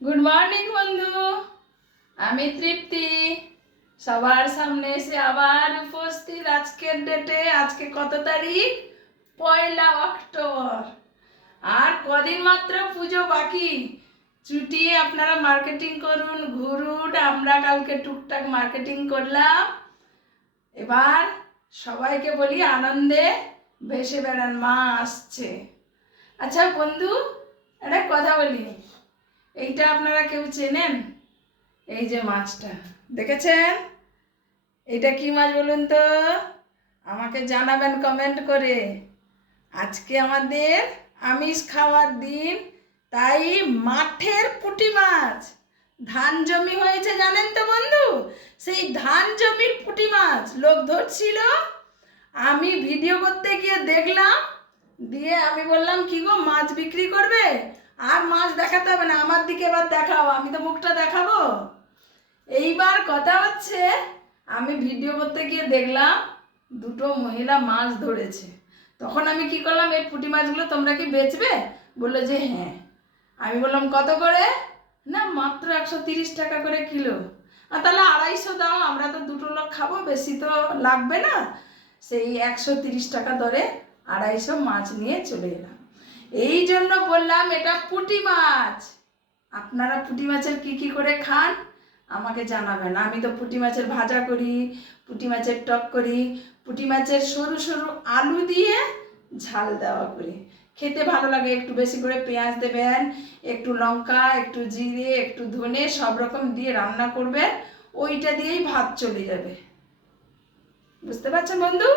Good morning বন্ধু। আমি তৃপ্তি সবার সামনে এসে আবার উপস্থিত আজকের ডেটে। আজকে কত তারিখ? 1 অক্টোবর। আর কদিন মাত্র পুজো বাকি। চুটিয়ে আপনারা মার্কেটিং করুন, ঘুরুন। আমরা কালকে টুকটাক মার্কেটিং করলাম। এবার সবাইকে বলি আনন্দে ভেসে বেড়ান, মা আসছে। আচ্ছা বন্ধু, একটা কথা বলি, এইটা আপনারা কেউ চেনেন? এই যে মাছটা দেখেছেন, এটা কি মাছ বলুন তো? আমাকে জানাবেন কমেন্ট করে। আজকে আমাদের আমিষ খাওয়ার দিন, তাই মাঠের পুঁটি মাছ। ধান জমি হয়েছে জানেন তো বন্ধু, সেই ধান জমির পুঁটি মাছ লোক ধরছিল। আমি ভিডিও করতে গিয়ে দেখলাম, দিয়ে আমি বললাম কি গো, মাছ বিক্রি করবে? আর মাছ দেখাতে হবে না, আমার দিকে এবার দেখাও, আমি তো মুখটা দেখাবো। এইবার কথা হচ্ছে, আমি ভিডিও করতে গিয়ে দেখলাম দুটো মহিলা মাছ ধরেছে। তখন আমি কি করলাম, এই পুঁটি মাছগুলো তোমরা কি বেচবে? বললো যে হ্যাঁ। আমি বললাম কত করে? না মাত্র 130 টাকা করে কিলো। তাহলে 250 দাও, আমরা তো দুটো লোক খাবো, বেশি তো লাগবে না। সেই 130 টাকা দরে 250 মাছ নিয়ে চলে এলাম। এই জন্য বললাম এটা পুঁটি মাছ। আপনারা পুঁটি মাছের কি করে খান আমাকে জানাবেন। আমি তো পুঁটি মাছের ভাজা করি, পুঁটি মাছের টক করি, পুঁটি মাছের সরু সরু আলু দিয়ে ঝাল দেওয়া করি, খেতে ভালো লাগে। একটু বেশি করে পেঁয়াজ দেবেন, একটু লঙ্কা, একটু জিরে, একটু ধনে, সব রকম দিয়ে রান্না করবেন, ওইটা দিয়েই ভাত চলে যাবে। বুঝতে পারছেন বন্ধু?